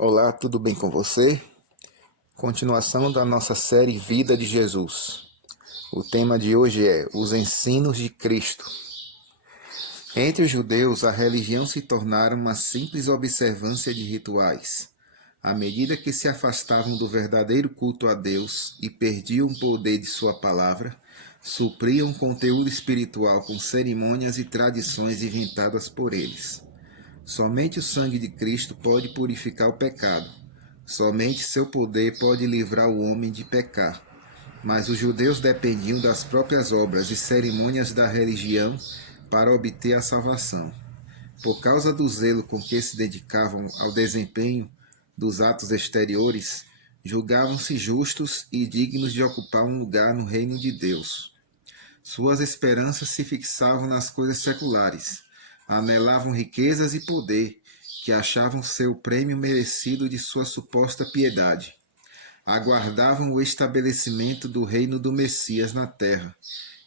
Olá, tudo bem com você? Continuação da nossa série Vida de Jesus. O tema de hoje é os ensinos de Cristo. Entre os judeus, a religião se tornara uma simples observância de rituais. À medida que se afastavam do verdadeiro culto a Deus e perdiam o poder de sua palavra, supriam o conteúdo espiritual com cerimônias e tradições inventadas por eles. Somente o sangue de Cristo pode purificar o pecado. Somente seu poder pode livrar o homem de pecar. Mas os judeus dependiam das próprias obras e cerimônias da religião para obter a salvação. Por causa do zelo com que se dedicavam ao desempenho dos atos exteriores, julgavam-se justos e dignos de ocupar um lugar no reino de Deus. Suas esperanças se fixavam nas coisas seculares, anelavam riquezas e poder, que achavam ser o prêmio merecido de sua suposta piedade. Aguardavam o estabelecimento do reino do Messias na terra,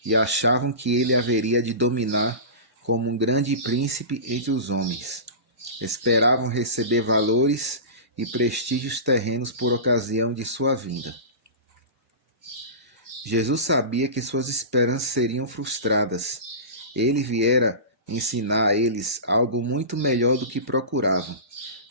e achavam que ele haveria de dominar como um grande príncipe entre os homens. Esperavam receber valores e prestígios terrenos por ocasião de sua vinda. Jesus sabia que suas esperanças seriam frustradas. Ele viera ensinar a eles algo muito melhor do que procuravam.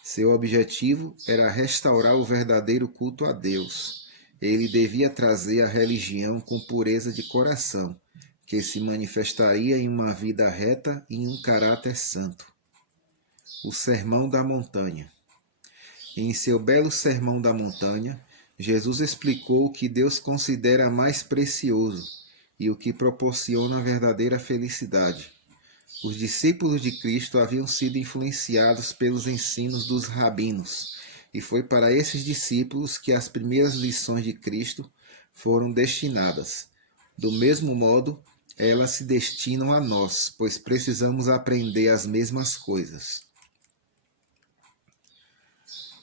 Seu objetivo era restaurar o verdadeiro culto a Deus. Ele devia trazer a religião com pureza de coração, que se manifestaria em uma vida reta e em um caráter santo. O Sermão da Montanha. Em seu belo Sermão da Montanha, Jesus explicou o que Deus considera mais precioso e o que proporciona a verdadeira felicidade. Os discípulos de Cristo haviam sido influenciados pelos ensinos dos rabinos, e foi para esses discípulos que as primeiras lições de Cristo foram destinadas. Do mesmo modo, elas se destinam a nós, pois precisamos aprender as mesmas coisas.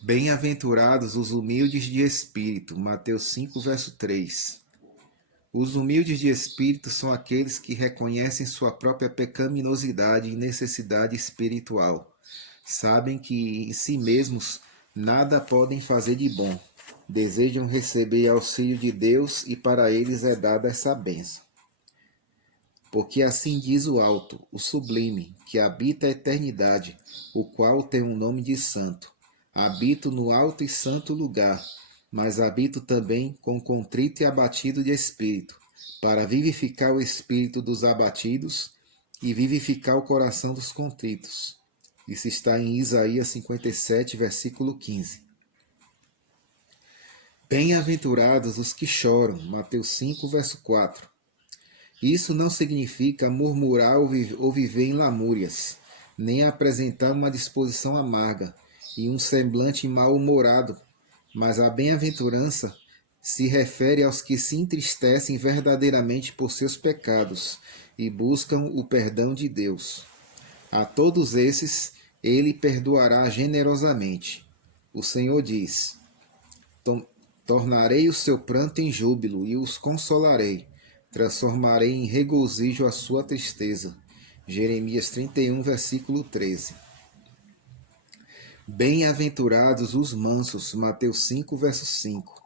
Bem-aventurados os humildes de espírito, Mateus 5, verso 3. Os humildes de espírito são aqueles que reconhecem sua própria pecaminosidade e necessidade espiritual. Sabem que em si mesmos nada podem fazer de bom. Desejam receber auxílio de Deus e para eles é dada essa bênção. Porque assim diz o alto, o sublime, que habita a eternidade, o qual tem um nome de santo. Habito no alto e santo lugar, mas habito também com contrito e abatido de espírito, para vivificar o espírito dos abatidos e vivificar o coração dos contritos. Isso está em Isaías 57, versículo 15. Bem-aventurados os que choram, Mateus 5, verso 4. Isso não significa murmurar ou viver em lamúrias, nem apresentar uma disposição amarga e um semblante mal-humorado, mas a bem-aventurança se refere aos que se entristecem verdadeiramente por seus pecados e buscam o perdão de Deus. A todos esses ele perdoará generosamente. O Senhor diz: tornarei o seu pranto em júbilo e os consolarei. Transformarei em regozijo a sua tristeza. Jeremias 31, versículo 13. Bem-aventurados os mansos, Mateus 5, verso 5.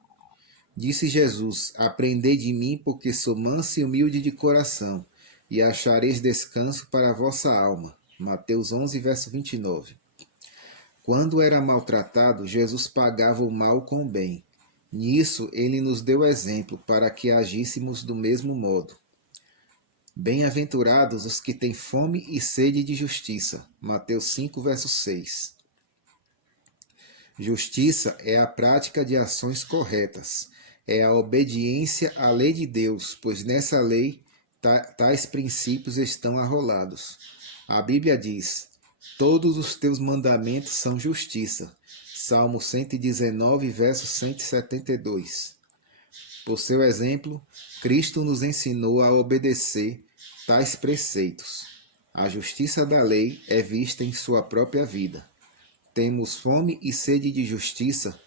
Disse Jesus: aprendei de mim, porque sou manso e humilde de coração, e achareis descanso para a vossa alma. Mateus 11, verso 29. Quando era maltratado, Jesus pagava o mal com o bem. Nisso ele nos deu exemplo para que agíssemos do mesmo modo. Bem-aventurados os que têm fome e sede de justiça. Mateus 5, verso 6. Justiça é a prática de ações corretas, é a obediência à lei de Deus, pois nessa lei tais princípios estão arrolados. A Bíblia diz: todos os teus mandamentos são justiça. Salmo 119, verso 172. Por seu exemplo, Cristo nos ensinou a obedecer tais preceitos. A justiça da lei é vista em sua própria vida. Temos fome e sede de justiça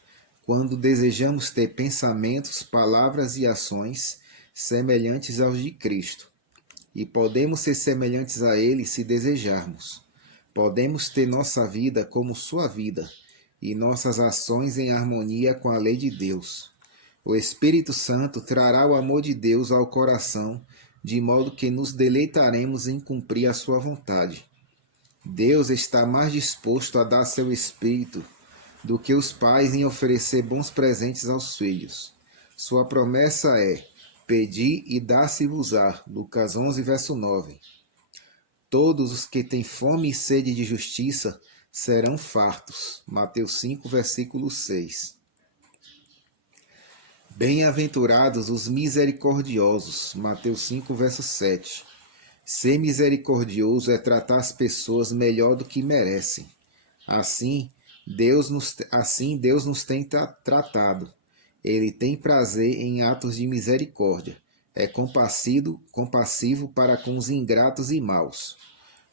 quando desejamos ter pensamentos, palavras e ações semelhantes aos de Cristo. E podemos ser semelhantes a Ele se desejarmos. Podemos ter nossa vida como sua vida e nossas ações em harmonia com a lei de Deus. O Espírito Santo trará o amor de Deus ao coração, de modo que nos deleitaremos em cumprir a sua vontade. Deus está mais disposto a dar seu Espírito do que os pais em oferecer bons presentes aos filhos. Sua promessa é: pedi e dá-se-vos-á. Lucas 11, verso 9. Todos os que têm fome e sede de justiça serão fartos. Mateus 5, versículo 6. Bem-aventurados os misericordiosos. Mateus 5, verso 7. Ser misericordioso é tratar as pessoas melhor do que merecem. Assim, Deus nos tem tratado. Ele tem prazer em atos de misericórdia. É compassivo para com os ingratos e maus.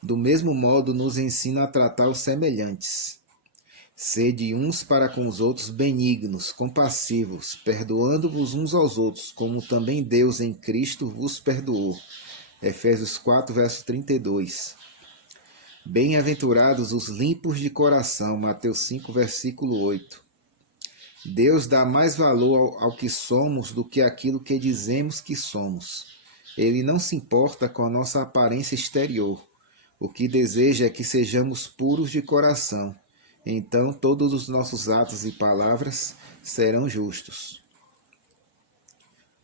Do mesmo modo, nos ensina a tratar os semelhantes. Sede uns para com os outros benignos, compassivos, perdoando-vos uns aos outros, como também Deus em Cristo vos perdoou. Efésios 4, verso 32. Bem-aventurados os limpos de coração. Mateus 5, versículo 8. Deus dá mais valor ao que somos do que aquilo que dizemos que somos. Ele não se importa com a nossa aparência exterior. O que deseja é que sejamos puros de coração. Então todos os nossos atos e palavras serão justos.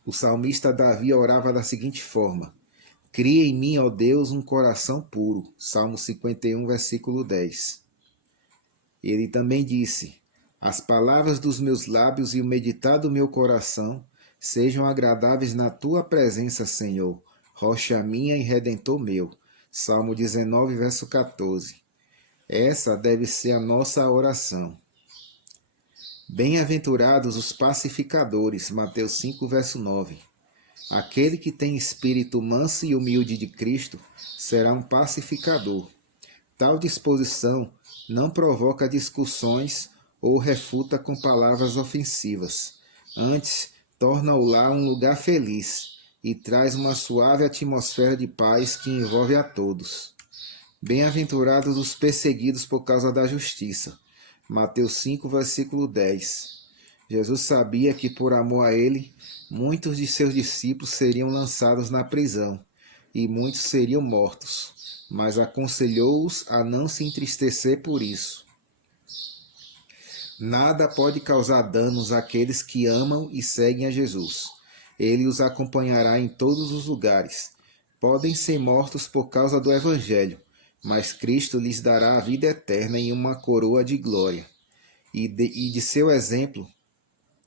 O salmista Davi orava da seguinte forma: cria em mim, ó Deus, um coração puro. Salmo 51, versículo 10. Ele também disse: as palavras dos meus lábios e o meditar do meu coração sejam agradáveis na tua presença, Senhor, rocha minha e redentor meu. Salmo 19, verso 14. Essa deve ser a nossa oração. Bem-aventurados os pacificadores. Mateus 5, verso 9. Aquele que tem espírito manso e humilde de Cristo será um pacificador. Tal disposição não provoca discussões ou refuta com palavras ofensivas. Antes, torna o lar um lugar feliz e traz uma suave atmosfera de paz que envolve a todos. Bem-aventurados os perseguidos por causa da justiça. Mateus 5, versículo 10. Jesus sabia que por amor a ele, muitos de seus discípulos seriam lançados na prisão e muitos seriam mortos, mas aconselhou-os a não se entristecer por isso. Nada pode causar danos àqueles que amam e seguem a Jesus. Ele os acompanhará em todos os lugares. Podem ser mortos por causa do Evangelho, mas Cristo lhes dará a vida eterna em uma coroa de glória. E de seu exemplo,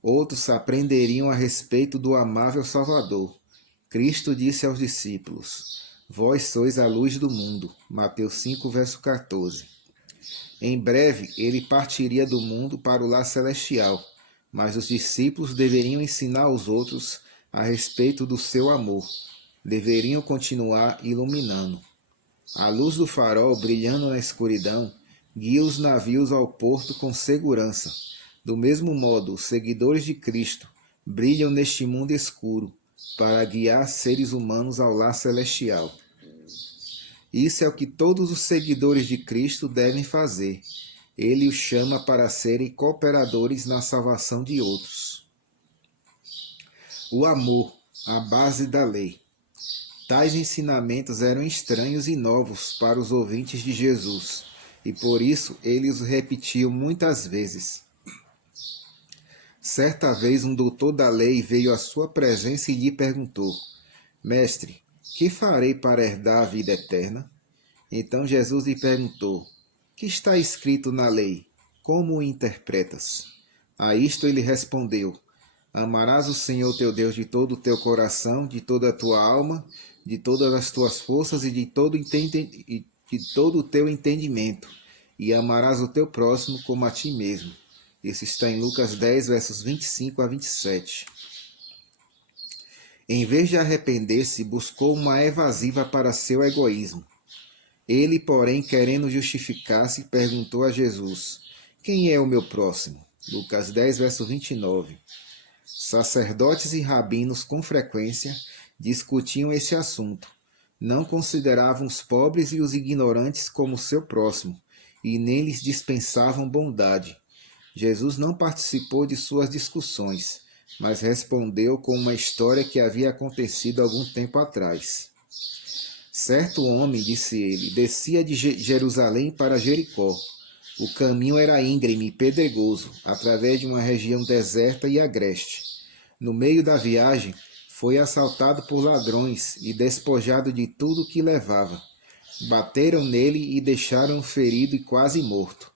outros aprenderiam a respeito do amável Salvador. Cristo disse aos discípulos: vós sois a luz do mundo. Mateus 5, verso 14. Em breve, ele partiria do mundo para o lar celestial, mas os discípulos deveriam ensinar aos outros a respeito do seu amor. Deveriam continuar iluminando. A luz do farol brilhando na escuridão guia os navios ao porto com segurança. Do mesmo modo, os seguidores de Cristo brilham neste mundo escuro para guiar seres humanos ao lar celestial. Isso é o que todos os seguidores de Cristo devem fazer. Ele os chama para serem cooperadores na salvação de outros. O amor, a base da lei. Tais ensinamentos eram estranhos e novos para os ouvintes de Jesus, e por isso ele os repetiu muitas vezes. Certa vez um doutor da lei veio à sua presença e lhe perguntou: Mestre, que farei para herdar a vida eterna? Então Jesus lhe perguntou: que está escrito na lei? Como o interpretas? A isto ele respondeu: amarás o Senhor teu Deus de todo o teu coração, de toda a tua alma, de todas as tuas forças e de todo o teu entendimento, e amarás o teu próximo como a ti mesmo. Isso está em Lucas 10, versos 25 a 27. Em vez de arrepender-se, buscou uma evasiva para seu egoísmo. Ele, porém, querendo justificar-se, perguntou a Jesus: quem é o meu próximo? Lucas 10, verso 29. Sacerdotes e rabinos, com frequência, discutiam esse assunto. Não consideravam os pobres e os ignorantes como seu próximo, e nem lhes dispensavam bondade. Jesus não participou de suas discussões, mas respondeu com uma história que havia acontecido algum tempo atrás. Certo homem, disse ele, descia de Jerusalém para Jericó. O caminho era íngreme e pedregoso, através de uma região deserta e agreste. No meio da viagem, foi assaltado por ladrões e despojado de tudo que levava. Bateram nele e deixaram-o ferido e quase morto.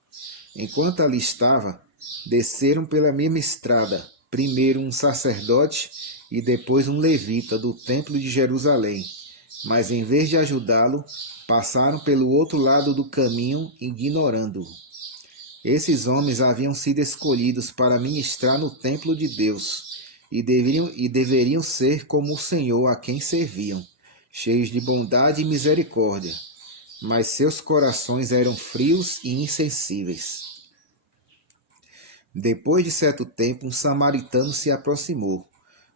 Enquanto ali estava, desceram pela mesma estrada, primeiro um sacerdote e depois um levita do templo de Jerusalém. Mas em vez de ajudá-lo, passaram pelo outro lado do caminho, ignorando-o. Esses homens haviam sido escolhidos para ministrar no templo de Deus e deveriam ser como o Senhor a quem serviam, cheios de bondade e misericórdia. Mas seus corações eram frios e insensíveis. Depois de certo tempo, um samaritano se aproximou.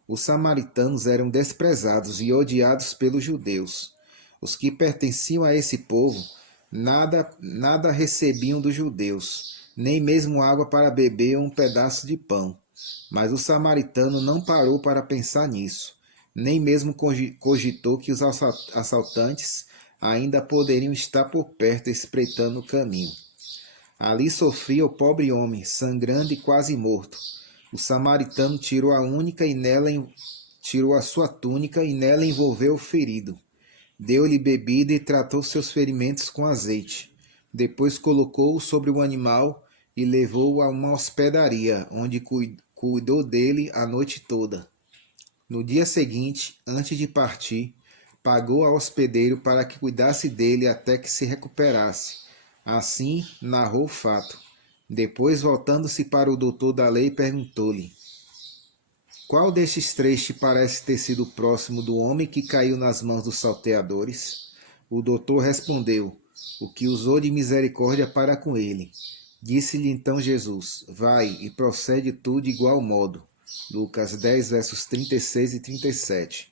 Os samaritanos eram desprezados e odiados pelos judeus. Os que pertenciam a esse povo nada recebiam dos judeus, nem mesmo água para beber ou um pedaço de pão. Mas o samaritano não parou para pensar nisso, nem mesmo cogitou que os assaltantes ainda poderiam estar por perto espreitando o caminho. Ali sofria o pobre homem, sangrando e quase morto. O samaritano tirou a sua túnica e nela envolveu o ferido. Deu-lhe bebida e tratou seus ferimentos com azeite. Depois colocou-o sobre o animal e levou-o a uma hospedaria, onde cuidou dele a noite toda. No dia seguinte, antes de partir, pagou ao hospedeiro para que cuidasse dele até que se recuperasse. Assim, narrou o fato. Depois, voltando-se para o doutor da lei, perguntou-lhe: qual destes três te parece ter sido próximo do homem que caiu nas mãos dos salteadores? O doutor respondeu: o que usou de misericórdia para com ele. Disse-lhe então Jesus: vai e procede tu de igual modo. Lucas 10, versos 36 e 37.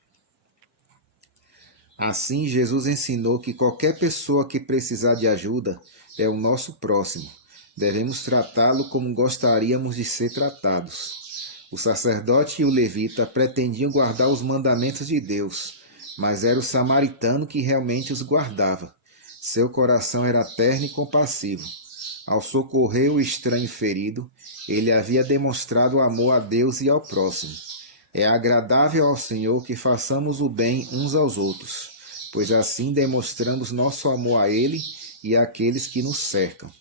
Assim, Jesus ensinou que qualquer pessoa que precisar de ajuda é o nosso próximo. Devemos tratá-lo como gostaríamos de ser tratados. O sacerdote e o levita pretendiam guardar os mandamentos de Deus, mas era o samaritano que realmente os guardava. Seu coração era terno e compassivo. Ao socorrer o estranho ferido, ele havia demonstrado amor a Deus e ao próximo. É agradável ao Senhor que façamos o bem uns aos outros, pois assim demonstramos nosso amor a Ele e àqueles que nos cercam.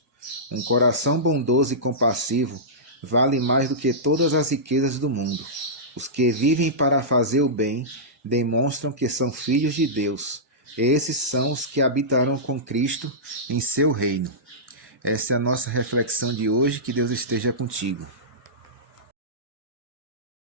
Um coração bondoso e compassivo vale mais do que todas as riquezas do mundo. Os que vivem para fazer o bem demonstram que são filhos de Deus. Esses são os que habitarão com Cristo em seu reino. Essa é a nossa reflexão de hoje. Que Deus esteja contigo.